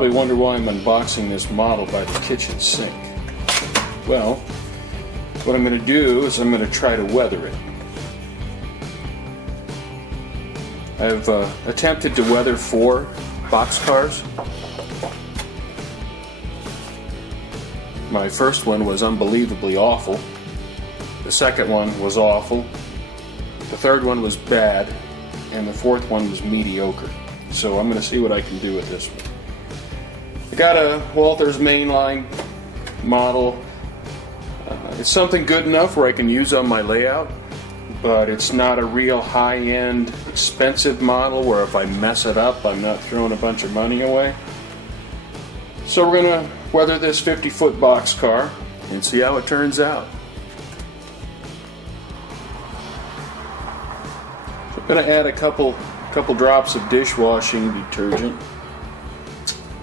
probably wonder why I'm unboxing this model by the kitchen sink. Well, what I'm going to do is I'm going to try to weather it. I've attempted to weather 4 boxcars. My first one was unbelievably awful. The second one was awful. The third one was bad. And the fourth one was mediocre. So I'm going to see what I can do with this one. I got a Walther's mainline model. It's something good enough where I can use on my layout, but it's not a real high-end, expensive model where if I mess it up, I'm not throwing a bunch of money away. So we're going to weather this 50-foot boxcar and see how it turns out. So I'm going to add a couple drops of dishwashing detergent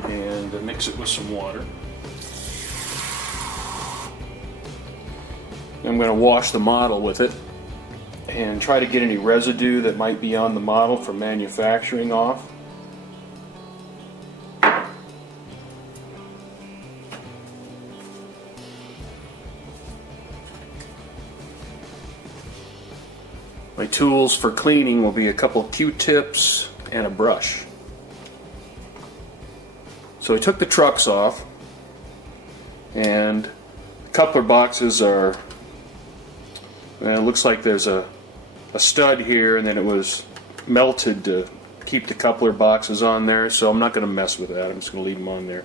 and mix it with some water. I'm going to wash the model with it and try to get any residue that might be on the model from manufacturing off. My tools for cleaning will be a couple Q-tips and a brush. So I took the trucks off, and the coupler boxes are, it looks like there's a stud here and then it was melted to keep the coupler boxes on there, so I'm not going to mess with that. I'm just going to leave them on there.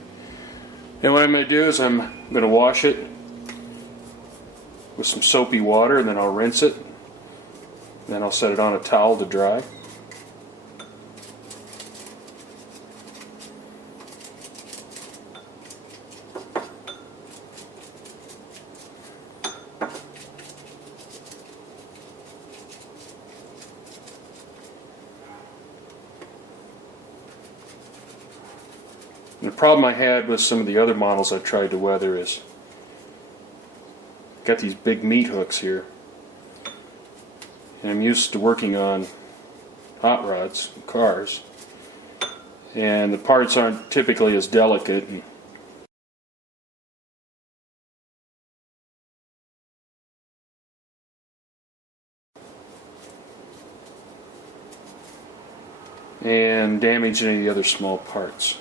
And what I'm going to do is I'm going to wash it with some soapy water, and then I'll rinse it. Then I'll set it on a towel to dry. And the problem I had with some of the other models I've tried to weather is I've got these big meat hooks here. And I'm used to working on hot rods, cars, and the parts aren't typically as delicate. And damage any of the other small parts.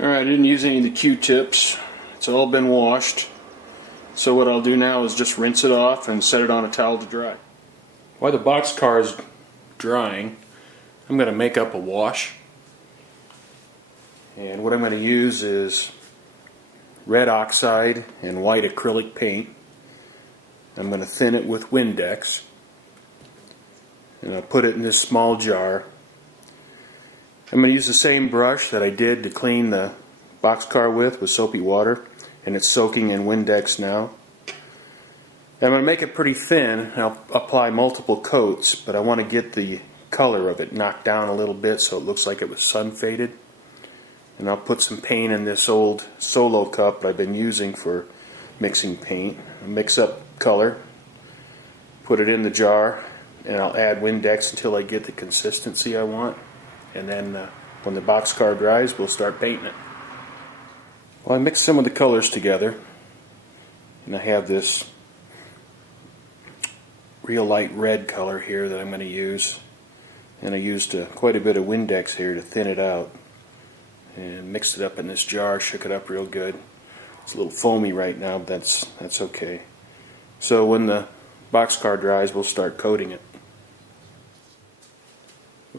Alright, I didn't use any of the Q-tips. It's all been washed. So what I'll do now is just rinse it off and set it on a towel to dry. While the boxcar is drying, I'm going to make up a wash. And what I'm going to use is red oxide and white acrylic paint. I'm going to thin it with Windex. And I'll put it in this small jar. I'm going to use the same brush that I did to clean the boxcar with soapy water, and it's soaking in Windex now. I'm going to make it pretty thin. I'll apply multiple coats, but I want to get the color of it knocked down a little bit so it looks like it was sun faded. And I'll put some paint in this old Solo cup I've been using for mixing paint. I'll mix up color, put it in the jar, and I'll add Windex until I get the consistency I want. And then when the boxcar dries, we'll start painting it. Well, I mixed some of the colors together, and I have this real light red color here that I'm going to use. And I used quite a bit of Windex here to thin it out. And mixed it up in this jar, shook it up real good. It's a little foamy right now, but that's okay. So when the boxcar dries, we'll start coating it.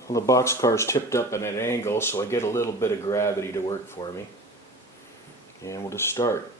Well, the boxcar's tipped up at an angle, so I get a little bit of gravity to work for me. And we'll just start.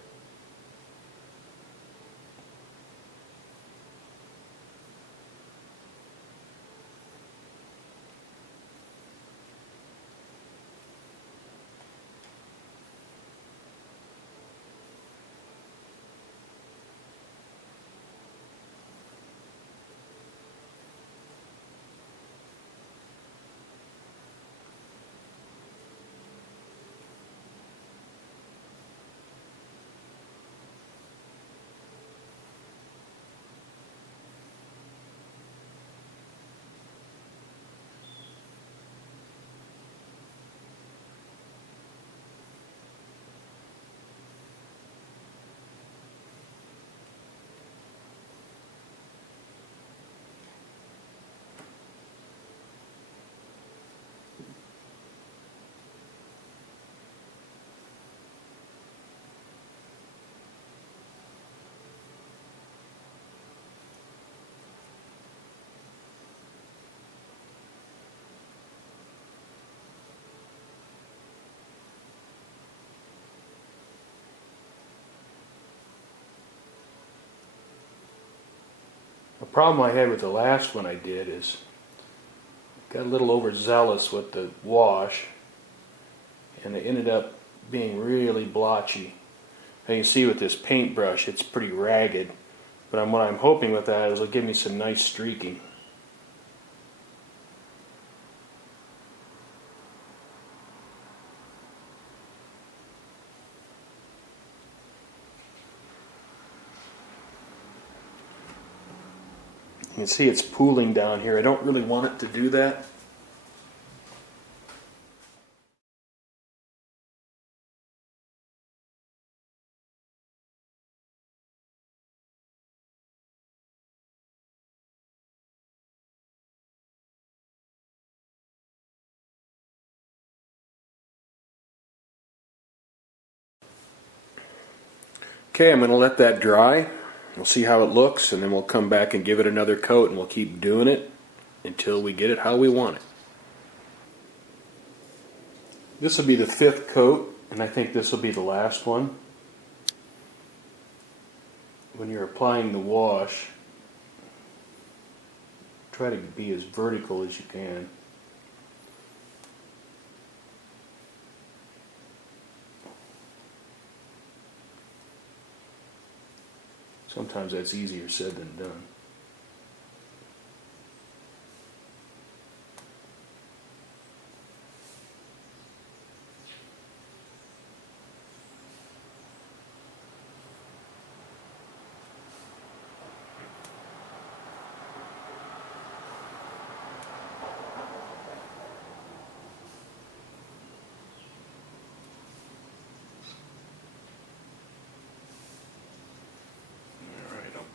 The problem I had with the last one I did is got a little overzealous with the wash, and it ended up being really blotchy. And you can see with this paintbrush it's pretty ragged, but what I'm hoping with that is it'll give me some nice streaking. You can see it's pooling down here. I don't really want it to do that. Okay, I'm going to let that dry. We'll see how it looks, and then we'll come back and give it another coat, and we'll keep doing it until we get it how we want it. This will be the 5th coat, and I think this will be the last one. When you're applying the wash, try to be as vertical as you can. Sometimes that's easier said than done.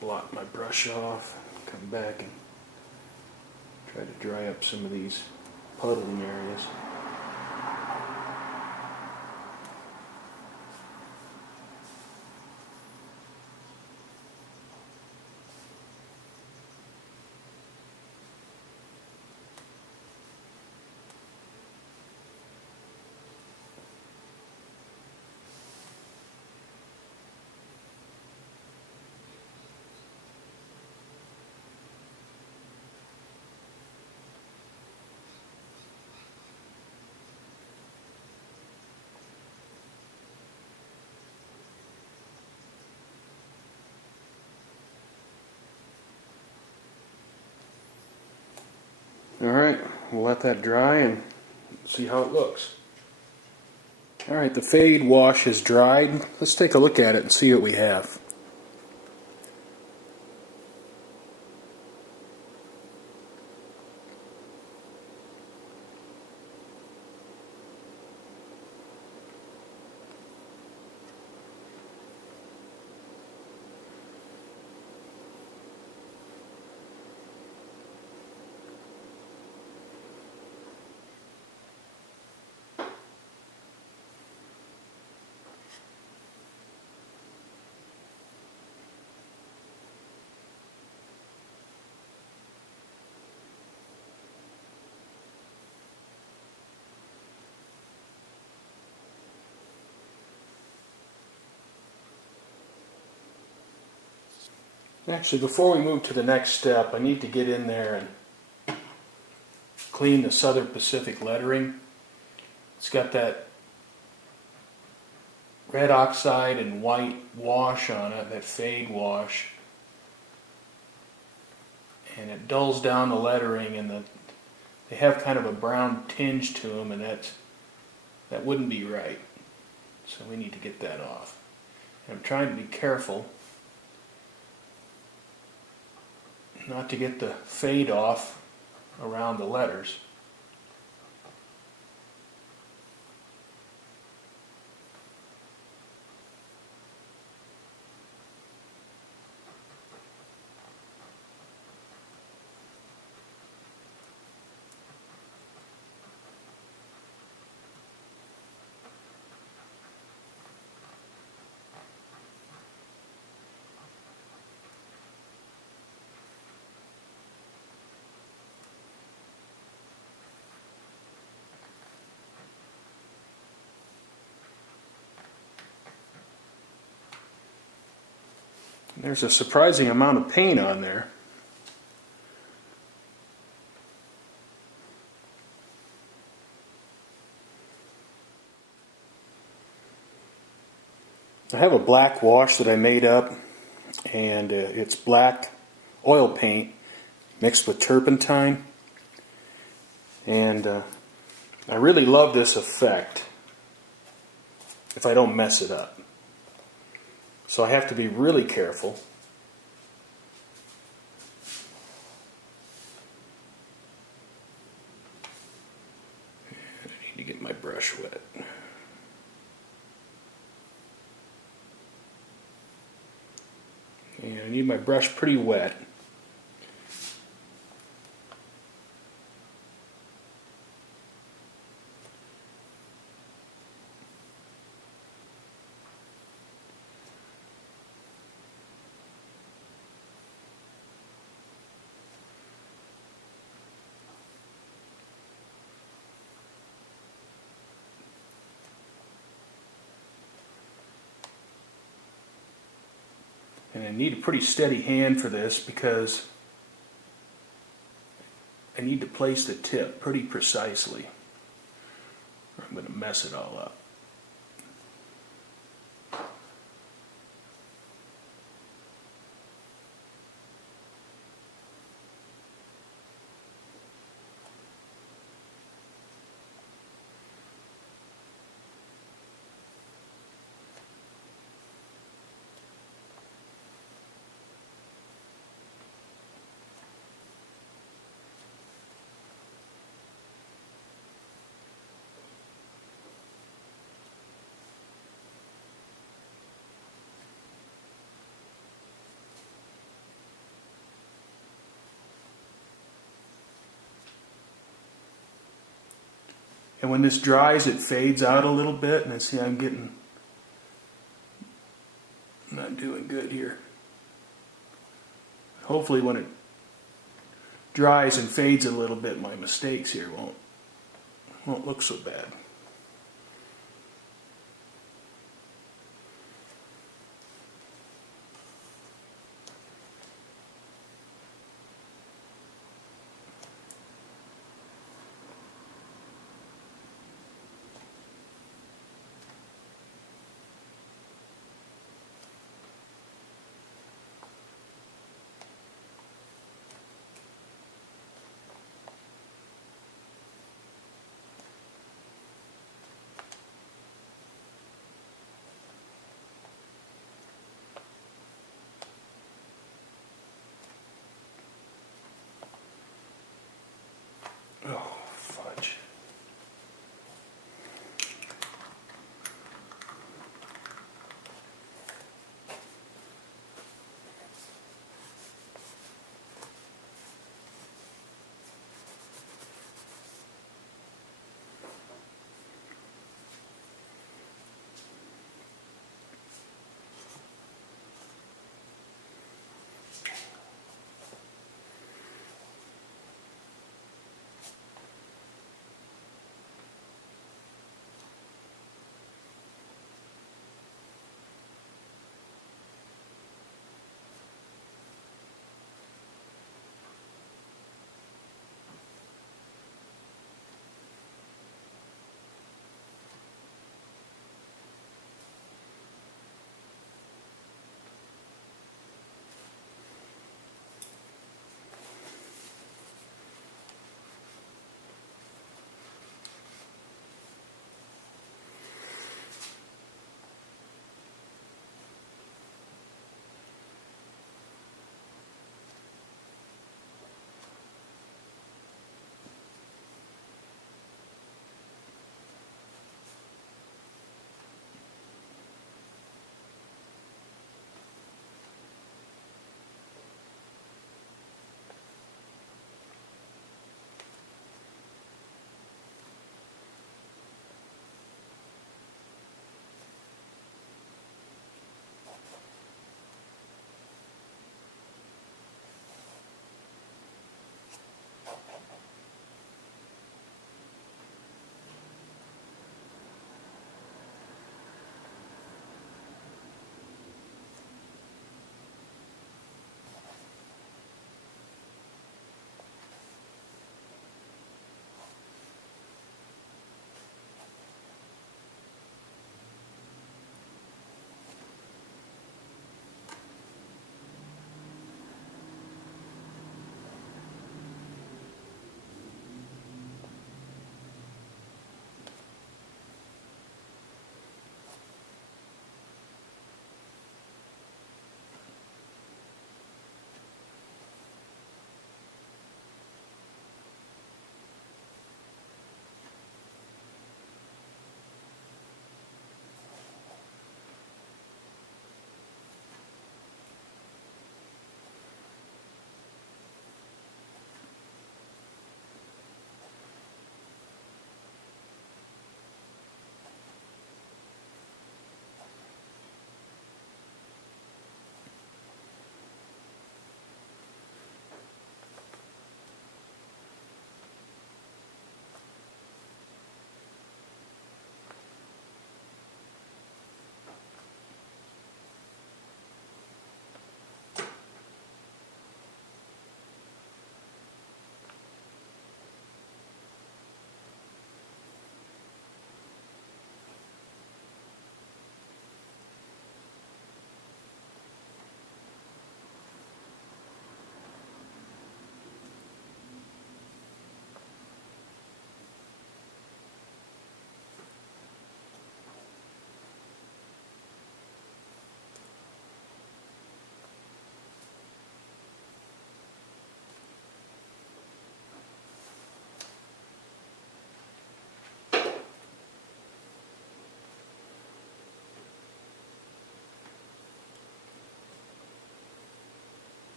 Blot my brush off, come back and try to dry up some of these puddling areas. Alright, we'll let that dry and see how it looks. Alright, the fade wash is dried. Let's take a look at it and see what we have. Actually, before we move to the next step, I need to get in there and clean the Southern Pacific lettering. It's got that red oxide and white wash on it, that fade wash. And it dulls down the lettering, and they have kind of a brown tinge to them, and that wouldn't be right. So we need to get that off. And I'm trying to be careful not to get the fade off around the letters. There's a surprising amount of paint on there. I have a black wash that I made up, and it's black oil paint mixed with turpentine, and I really love this effect if I don't mess it up. So I have to be really careful. I need to get my brush wet. And I need my brush pretty wet. And I need a pretty steady hand for this because I need to place the tip pretty precisely, or I'm going to mess it all up. And when this dries, it fades out a little bit, and I see I'm not doing good here. Hopefully when it dries and fades a little bit, my mistakes here won't look so bad.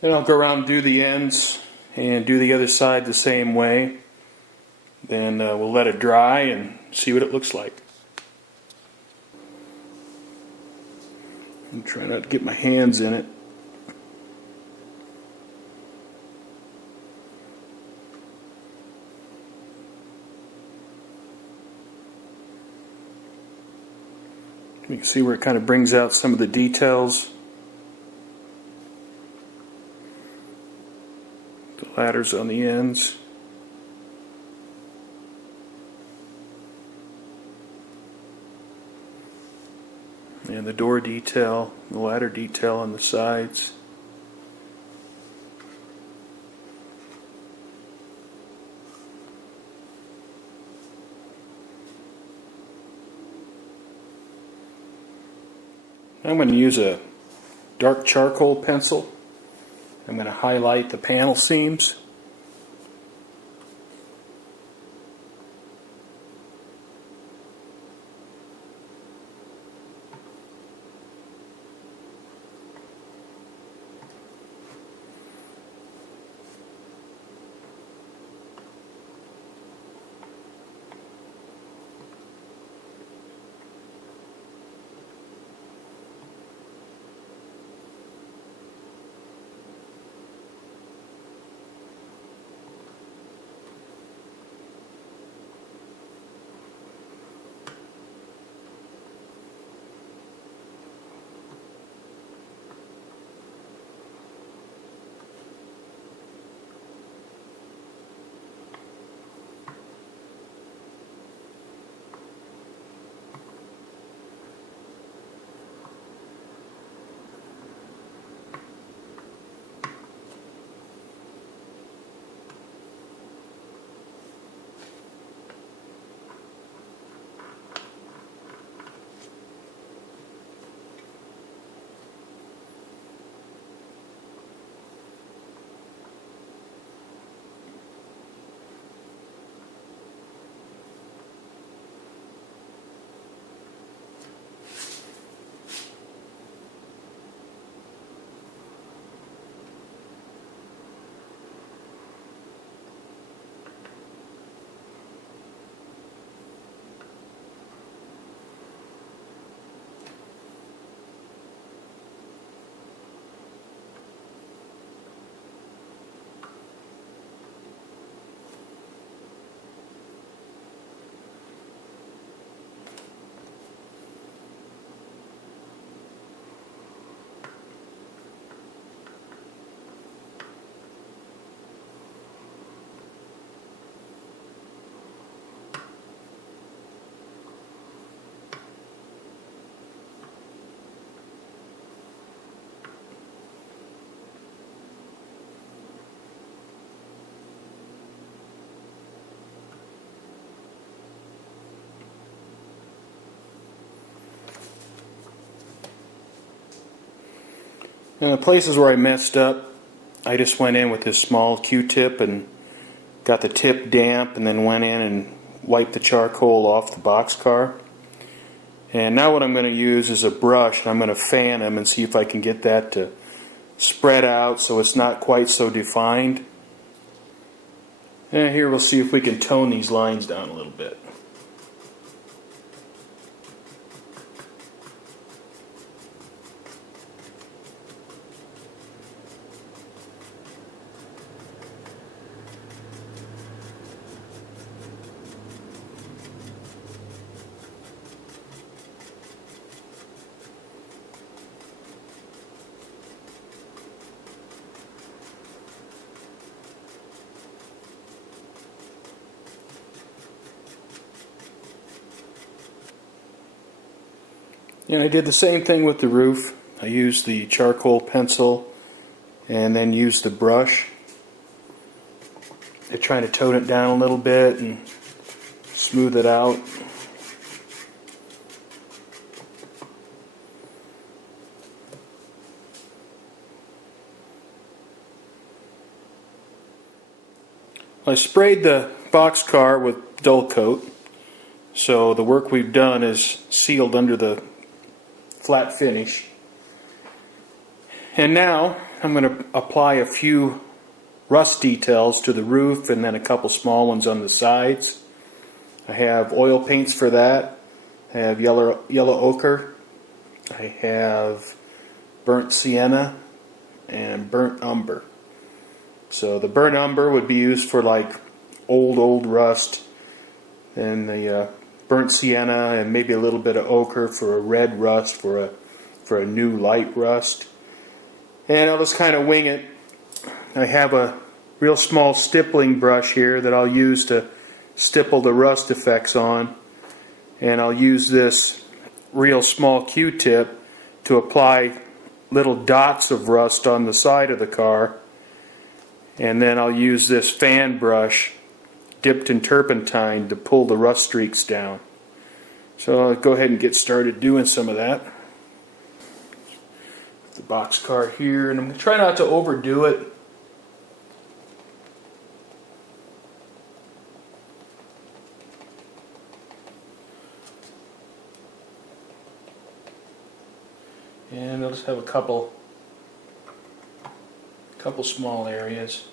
Then I'll go around and do the ends and do the other side the same way. Then we'll let it dry and see what it looks like. I'm trying not to get my hands in it. You can see where it kind of brings out some of the details. The ladders on the ends. And the door detail, the ladder detail on the sides. I'm going to use a dark charcoal pencil. I'm going to highlight the panel seams. And the places where I messed up, I just went in with this small Q-tip and got the tip damp, and then went in and wiped the charcoal off the boxcar. And now what I'm going to use is a brush, and I'm going to fan them and see if I can get that to spread out so it's not quite so defined. And here we'll see if we can tone these lines down a little bit. And I did the same thing with the roof. I used the charcoal pencil and then used the brush. I tried to tone it down a little bit and smooth it out. I sprayed the boxcar with dull coat, so the work we've done is sealed under the flat finish. And now I'm going to apply a few rust details to the roof and then a couple small ones on the sides. I have oil paints for that. I have yellow ochre. I have burnt sienna and burnt umber. So the burnt umber would be used for like old rust, and the burnt sienna and maybe a little bit of ochre for a red rust, for a new light rust. And I'll just kind of wing it. I have a real small stippling brush here that I'll use to stipple the rust effects on, and I'll use this real small Q-tip to apply little dots of rust on the side of the car, and then I'll use this fan brush dipped in turpentine to pull the rust streaks down. So I'll go ahead and get started doing some of that. The boxcar here, and I'm going to try not to overdo it. And I'll just have a couple small areas.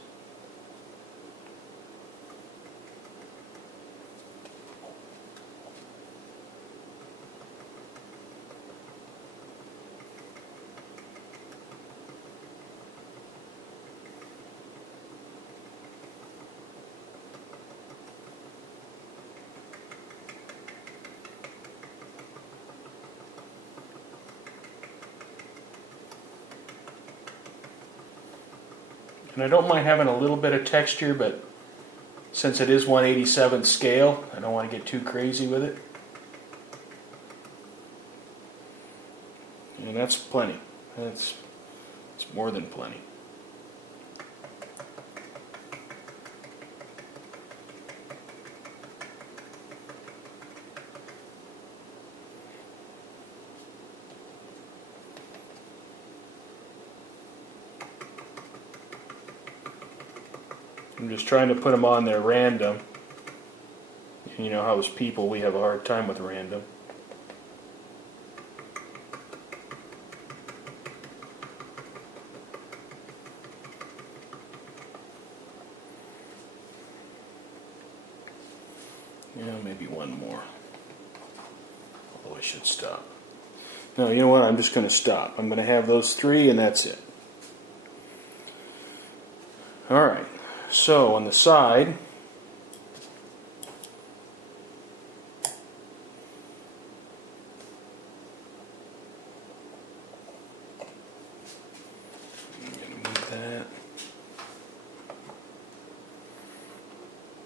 And I don't mind having a little bit of texture, but since it is 1/87 scale, I don't want to get too crazy with it. And that's plenty. It's more than plenty. I'm just trying to put them on there random. You know how as people we have a hard time with random. Yeah, maybe one more. Although I should stop. No, you know what? I'm just going to stop. I'm going to have those three and that's it. Alright. So on the side, I'm going to move that.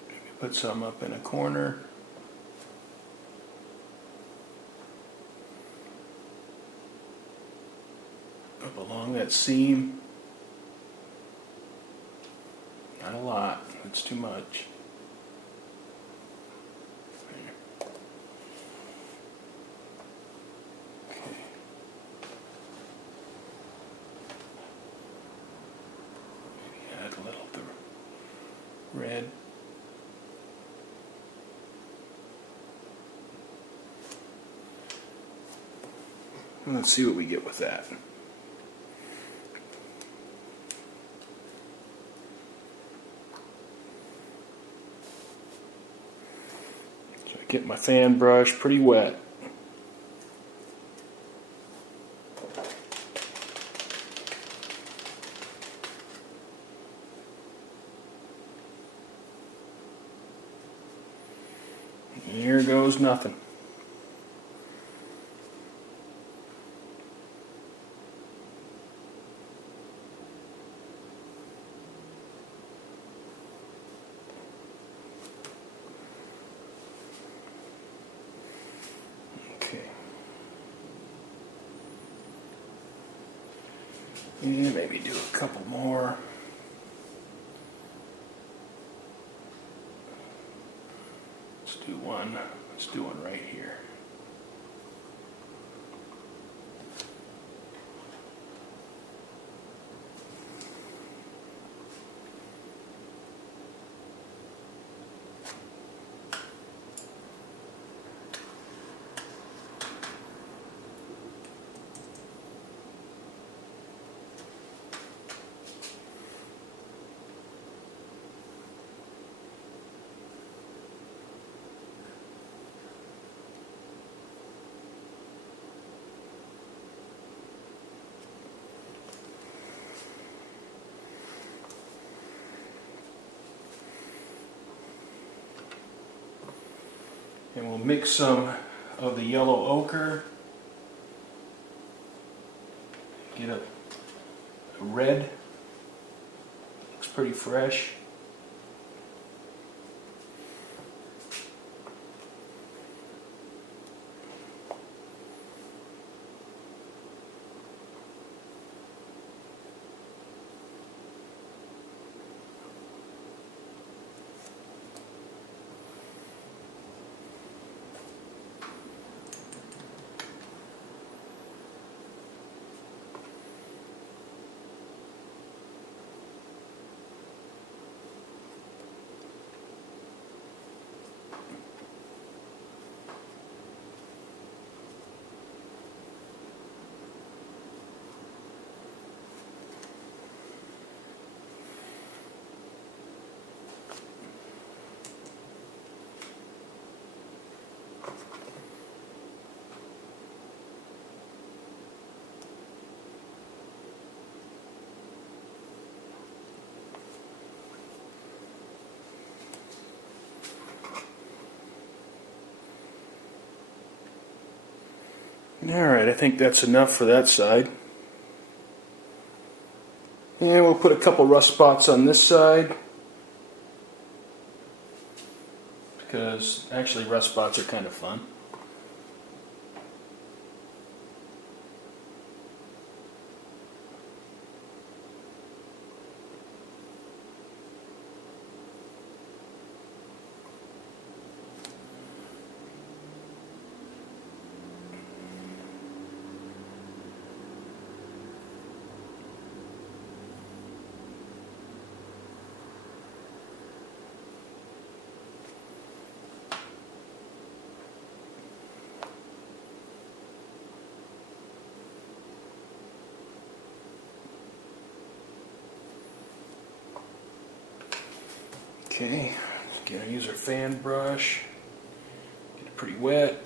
Maybe put some up in a corner. Up along that seam. Not a lot, it's too much. There. Okay. Maybe add a little of the red. And let's see what we get with that. Get my fan brush pretty wet. And here goes nothing. And maybe do a couple more. Let's do one. Let's do one right here. And we'll mix some of the yellow ochre. Get a red. Looks pretty fresh. Alright, I think that's enough for that side. And we'll put a couple rust spots on this side, because actually rust spots are kind of fun. Okay, gonna use our fan brush, get it pretty wet.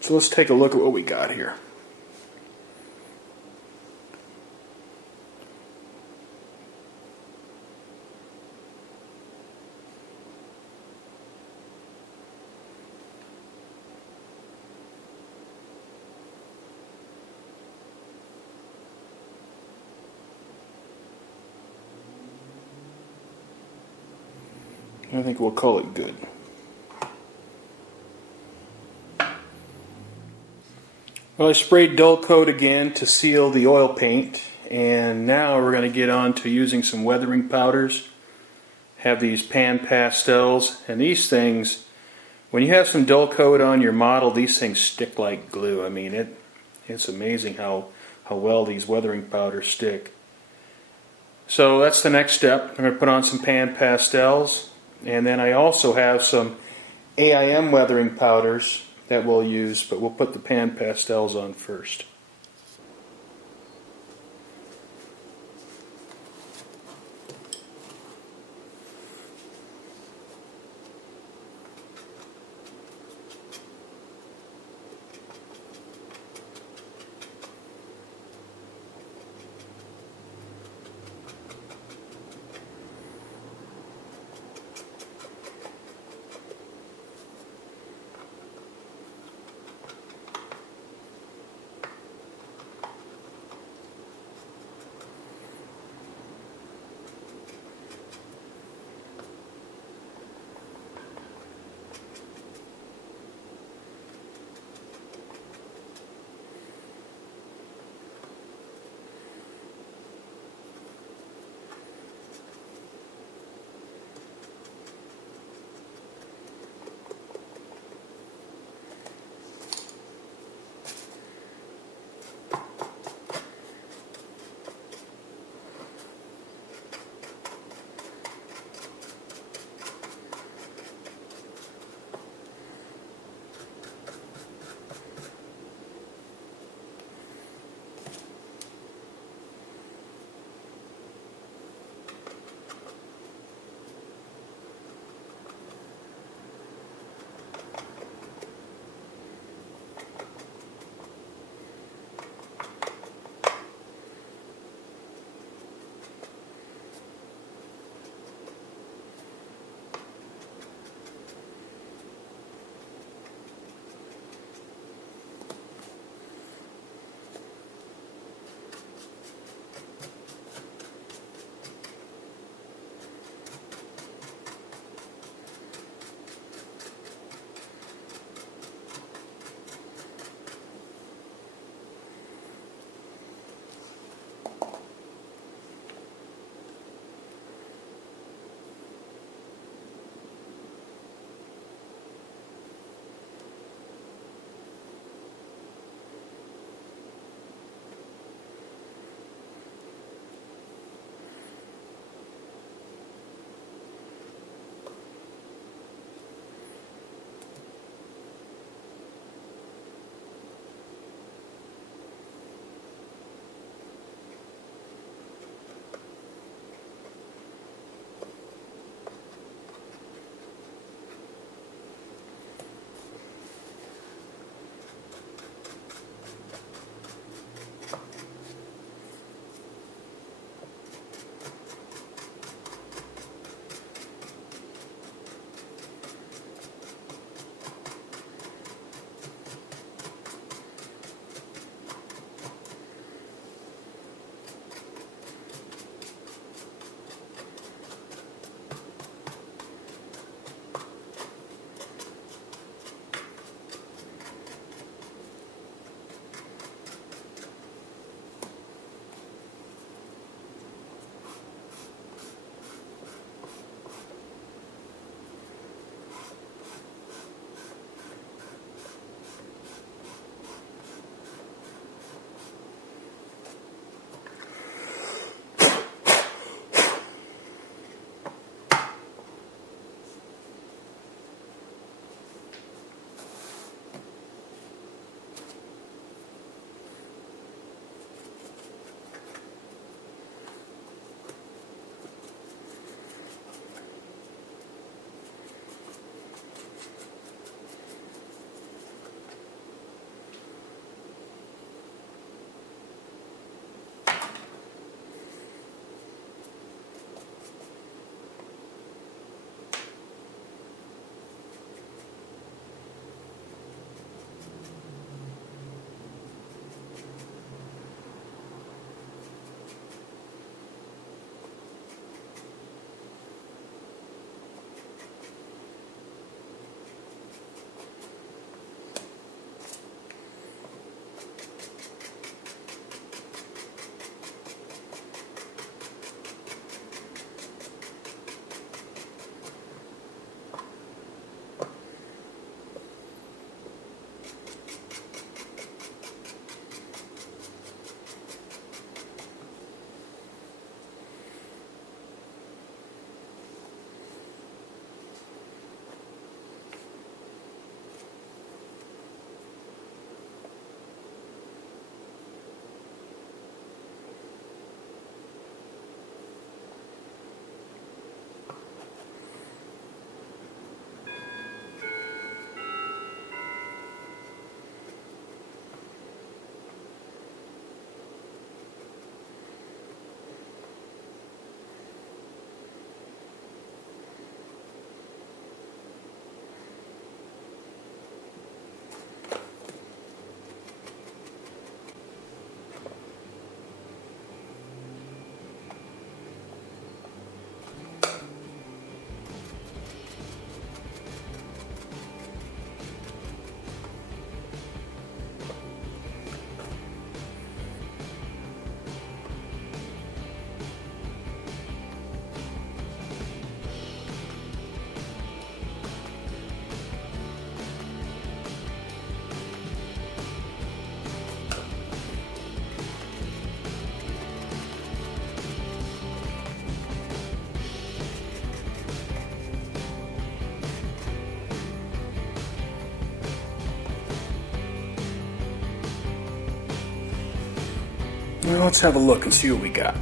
So let's take a look at what we got here. I think we'll call it good. Well, I sprayed dull coat again to seal the oil paint, and now we're going to get on to using some weathering powders. Have these pan pastels, and these things, when you have some dull coat on your model, these things stick like glue. I mean, it's amazing how well these weathering powders stick. So that's the next step. I'm going to put on some pan pastels, and then I also have some AIM weathering powders that we'll use, but we'll put the pan pastels on first. Well, let's have a look and see what we got.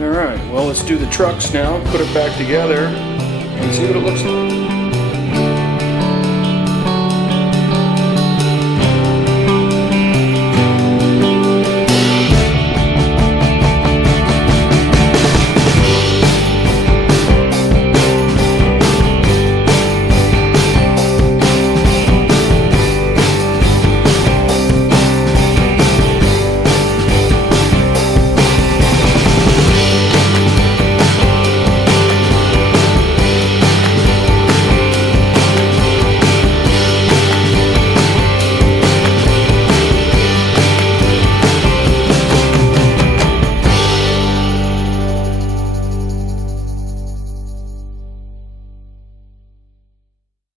Alright, well, let's do the trucks now, put it back together, and see what it looks like.